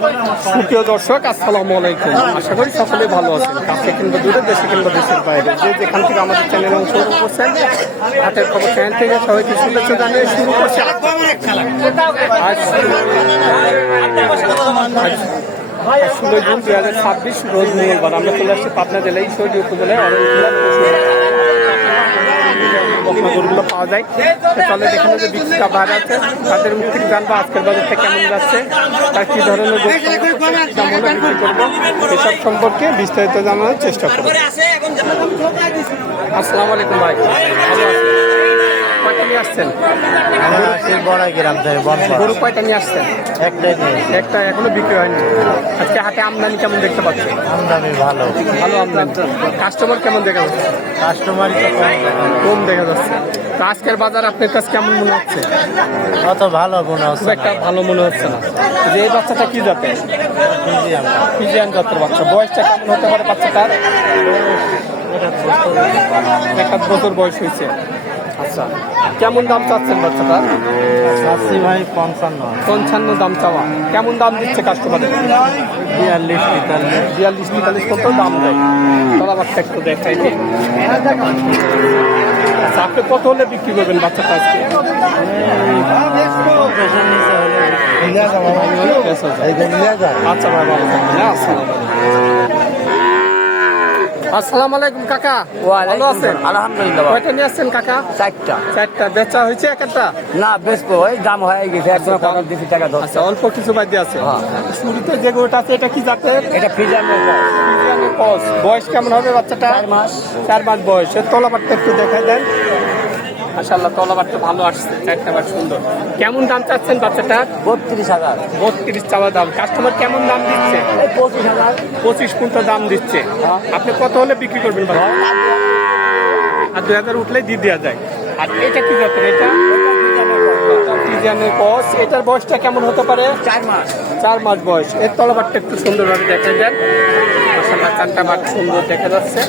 সুপ্রিয় দর্শক, আসসালামু আলাইকুম। আশা করি সকলে ভালো আছেন। কাছে কিংবা দূরে, দেশে কিংবা দেশের বাইরে, যে যেখান থেকে আমাদের চ্যানেল অংশগ্রহণ করছেন, হাটের খবর চ্যানেল থেকে সবাইকে শুভেচ্ছা জানিয়ে শুরু করছি। আজ 16 জুন 2026 রোজ মঙ্গলবার। আমরা চলে আসছি পাবনা জেলায় ঈশ্বরদী উপজেলায় গরুগুলো পাওয়া যায়। তাহলে যেখানে যে বিক্রেতা বাইরে আছে তাদের মুখ থেকে জানবো আজকের বাজারটা কেমন যাচ্ছে, তার কি ধরনের বিক্রি করবো, এসব সম্পর্কে বিস্তারিত জানানোর চেষ্টা করবো। আসসালামু আলাইকুম ভাই, ভালো আছেন? কয়টা নিয়ে আসছেন? গরু কয়টা নিয়ে আসছেন? একটা এখনো বিক্রি হয়নি। আজকে হাটে আমদানি কেমন দেখতে পাচ্ছেন? আমদানি ভালো আমদানি। কাস্টমার কেমন দেখা যাচ্ছে? কাস্টমার কম দেখা যাচ্ছে। তো আজকের বাজার আপনার কাছে কেমন মনে হচ্ছে? অত ভালো মনে খুব হচ্ছে একটা ভালো মনে হচ্ছে না। যে এই বাচ্চাটা কি জাতের? ফিজিয়ান জাতের বাচ্চা। বয়সটা কেমন হতে পারে বাচ্চাটার? 1 বছর বয়স হয়েছে। আচ্ছা, কেমন দাম চাচ্ছেন বাচ্চাটার? ভাই 55 দাম চাওয়া। কেমন দাম দিচ্ছে কাস্টমার? 42-43 কত দাম দেয়? তলা বাচ্চা একটু দেখাই। আচ্ছা, আপনি কত হলে বিক্রি করবেন বাচ্চাটা আজকে? আচ্ছা ভাই, ভালো থাকবেন। আসসালামু আলাইকুম কাকা, ভালো আছেন? আলহামদুলিল্লাহ। কয়টা নিয়ে আসছেন কাকা? 4টা। বেচা হয়েছে একটা? না বেচবো, ওই দাম হয়ে গেছে, টাকা ধর। আচ্ছা, অল্প কিছু বাদ দিয়ে আছে। শুরুতে যে গরুটা আছে এটা কি জাতের? এটা ফিজানের কস। বয়স কেমন হবে বাচ্চাটা? 4 মাস বয়স। তলাবারটা একটু দেখা দেন। মাশাআল্লাহ, তলাবারটা ভালো আসছে, 4টা বার সুন্দর। কেমন দাম চাচ্ছেন বাচ্চাটা? 32,000। 32 চাওয়া দাম। কাস্টমার কেমন দাম দিচ্ছে? 25,000। 25 পর্যন্ত দাম দিচ্ছে। আপনি কত হলে বিক্রি করবেন? আর 2000 উঠলেই দিয়ে দেওয়া যায়। আর এটা কি জাতের? এটা ফিজিয়ানের কস। এটার বয়সটা কেমন হতে পারে? 4 মাস বয়স। এর তলাবারটা একটু সুন্দরভাবে দেখা দেন। মাশাআল্লাহ, 4টা বার সুন্দর দেখা যাচ্ছে।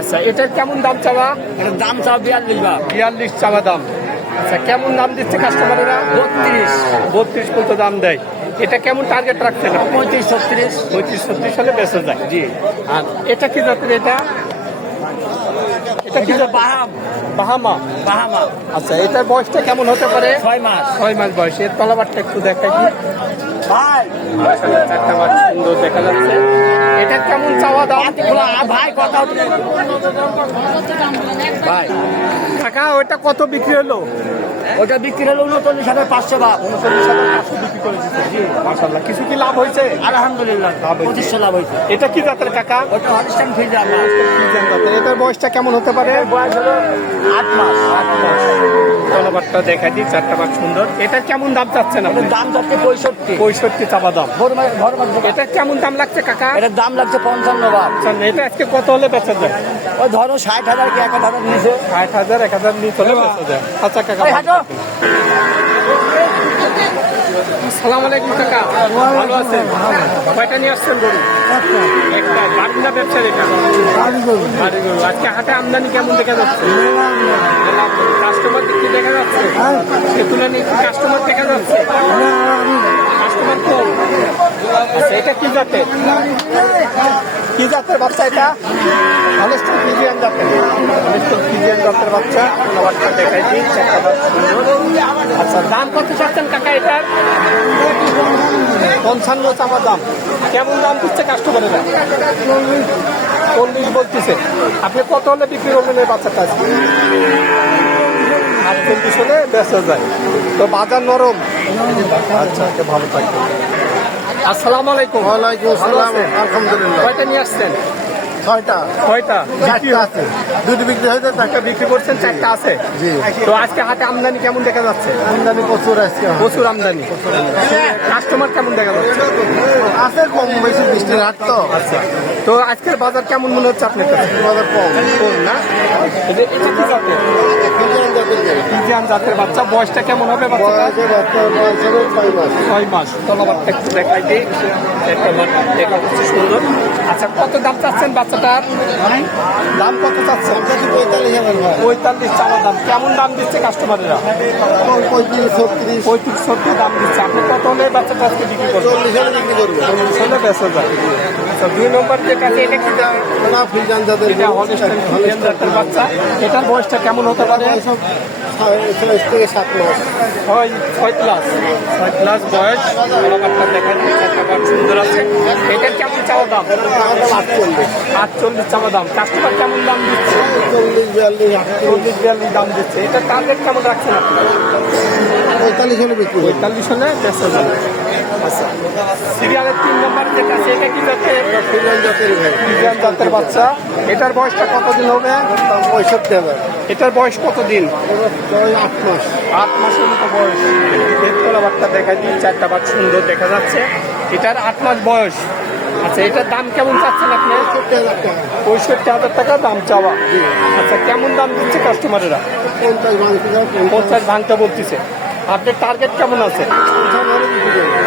আচ্ছা, এটার কেমন দাম চাওয়া? এটার দাম চাও 42 চাওয়া দাম। আচ্ছা, কেমন দাম দিচ্ছে কাস্টমারেরা? 32 পর্যন্ত দাম দেয়। এটা কেমন টার্গেট রাখছেন? 35-36 হলে বেঁচে যায়। জি। আর এটা কি জাতের? এটা কি জাত? বাহামা। আচ্ছা, এটার বয়সটা কেমন হতে পারে? 6 মাস বয়স। এর তলাবারটা একটু দেখাই। ভাই 4টা বার সুন্দর দেখা যাচ্ছে। এটা কেমন চাওয়া দাম? ভাই কথা ভাই কাকা, ওইটা কত বিক্রি হলো? ওটা বিক্রি হলো 39,500 বাপ। 39,500 বিক্রি করে দিচ্ছে। জি, মাশাআল্লাহ। কিছু কি লাভ হয়েছে? আলহামদুলিল্লাহ, 2500 লাভ হয়েছে। এটা কি জাতের কাকা? ওটা হলিস্টাইন ফ্রিজিয়ান জাতের। এটার বয়সটা কেমন হতে পারে? বয়স হলো 8 মাস। তলাবারটা দেখা দিই, 4টা বার সুন্দর। এটা কেমন দাম চাচ্ছেন আপনি? দাম যাচ্ছে 65 চাওয়া দাম। এটা এটা কেমন দাম লাগছে কাকা? এটার দাম লাগছে 55 বাপ। এটা আজকে কত হলে বেচা যায়? ওই ধরো 60,000 কি 1,000 নিচে। 60,000 1,000 নিচে হলে বেচা যায়। আচ্ছা কাকা, আসসালামু আলাইকুম কাকা, ভালো আছেন? কয়টা নিয়ে আসছেন গরু? একটা। বাড়ি না ব্যবসা? এটা বাড়ি গরু। আজকে হাটে আমদানি কেমন দেখা যাচ্ছে? কাস্টমার কি দেখা যাচ্ছে? সে তুলনায় কাস্টমার দেখা যাচ্ছে? কাস্টমার কম। আচ্ছা, এটা কি জাতের? কি জাতের বাচ্চা এটা? হলিস্টাইন ফ্রিজিয়ান জাতের। ফিজিয়ান জাতের বাচ্চা। বাচ্চা দেখাই দিই। আচ্ছা, দাম কত চাচ্ছেন কাকা এটার? 55 চাওয়া দাম। কেমন দাম দিচ্ছে কাস্টমারেরা? 40 বলতেছে। আপনি কত হলে বিক্রি করবেন এই বাচ্চাটা? 48 হলে বেচা যায়। তো বাজার নরম। আচ্ছা, ভালো থাকবেন। আসসালামু আলাইকুম। ওয়ালাইকুম আসসালাম। আলহামদুলিল্লাহ। কয়টা নিয়ে আসছেন? 6টা। বিক্রি আছে। দুটো বিক্রি হয়েছে, 4টা বিক্রি করছেন, 4টা আছে। জি। তো আজকে হাটে আমদানি কেমন দেখা যাচ্ছে? আমদানি প্রচুর আজকে। প্রচুর আমদানি। কাস্টমার কেমন দেখা যাচ্ছে? আছে কম বেশি, বৃষ্টির হাট তো। আচ্ছা, তো আজকের বাজার কেমন মনে হচ্ছে আপনার কাছে? বাজার কম কম না? এটা কি জাতের? ফ্রিজিয়ান জাতের বাচ্চা। বয়সটা কেমন হবে বাচ্চাটা? 6 মাস। তলাবারটা একটু দেখাই দিই, একটা দেখা হচ্ছে সুন্দর। আচ্ছা, কত দাম চাচ্ছেন বাচ্চাটার? দাম কত চাচ্ছেন? 45 চাওয়া দাম। কেমন দাম দিচ্ছে কাস্টমারেরা? 35-36 দাম দিচ্ছে। আপনি কত হলে বাচ্চাটা আজকে বিক্রি করবেন? 40 হলে বেচা যায়। আচ্ছা, 2 নম্বর যেটা আছে এটা কি? এটা হলস্টাইন ফ্রিজিয়ান জাতের বাচ্চা। এটার বয়সটা কেমন হতে পারে? 6 প্লাস বয়স। ব্যাপারটা দেখা যাচ্ছে, সুন্দর আছে। এটার কেমন চাওয়া দাম? 48 চাওয়া দাম। কাস্টমার কেমন দাম দিচ্ছে? 40-42 দাম দিচ্ছে। এটার টার্গেট কেমন রাখছেন আপনি? 45 হলে বেচা যাবে। আচ্ছা, সিরিয়ালের 3 নম্বর যেটা আছে এটা কি জাতের? ফ্রিজিয়ান জাতের বাচ্চা। এটার বয়সটা কতদিন হবে? 65,000। এটার বয়স কতদিন? 8 মাসের মতো বয়স। বাচ্চা দেখাই দিই, 4টা বাচ্চা সুন্দর দেখা যাচ্ছে। এটার 8 মাস বয়স। আচ্ছা, এটার দাম কেমন চাচ্ছেন আপনি? 65,000 টাকা দাম চাওয়া। আচ্ছা, কেমন দাম দিচ্ছে কাস্টমারেরা? 50 ভাঙতে বলতেছে। আপনার টার্গেট কেমন আছে?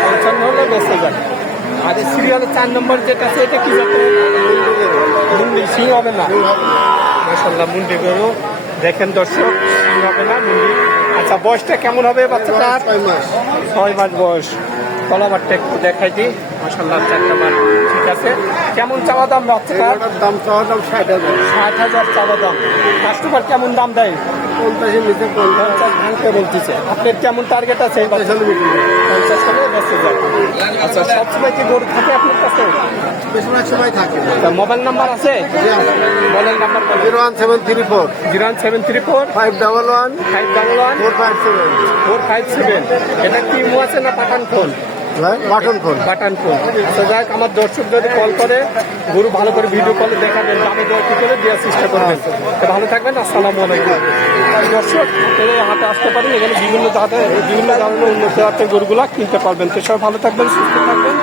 55 হলে বেঁচে যায়। আর এই সিরিয়ালের 4 নম্বর যেটা আছে এটা কি যাতে? মুন্ডি। সিং হবে না? মাশাআল্লাহ, মুন্ডি গরু। দেখেন দর্শক, সিং হবে না, মুন্ডি। আচ্ছা, বয়সটা কেমন হবে বাচ্চাটা? 6 মাস বয়স। তলাবারটা একটু দেখাই দিই। মাশাআল্লাহ, 4টা বার ঠিক আছে। কেমন চাওয়া দাম বাচ্চাটার? দাম চাওয়া দাম 60,000। 60,000 চাওয়া দাম। কাস্টমার কেমন দাম দেয়? 50 ভাঙতে বলতেছে। আপনার কেমন টার্গেট আছে? 50 হলে বেঁচে যায়। আচ্ছা, সবসময় কি গরু থাকে আপনার কাছে? বেশিরভাগ সময় থাকে। মোবাইল নাম্বার আছে? Mobile number 01734 01734 511 511 457। 457। এটা কি মো আছে না পাঠান phone? Button phone. Button phone. আচ্ছা, যাক, আমার দর্শক যদি কল করে গরু ভালো করে ভিডিও কলে দেখাবেন, দামে দেওয়া কি করে দেওয়ার চেষ্টা করবেন। তো ভালো থাকবেন। আসসালামু আলাইকুম। দর্শক, এই হাটে আসতে পারেন, এখানে বিভিন্ন ধরনের উন্নত জাতের গরুগুলা কিনতে পারবেন। তো সবাই ভালো থাকবেন, সুস্থ থাকবেন।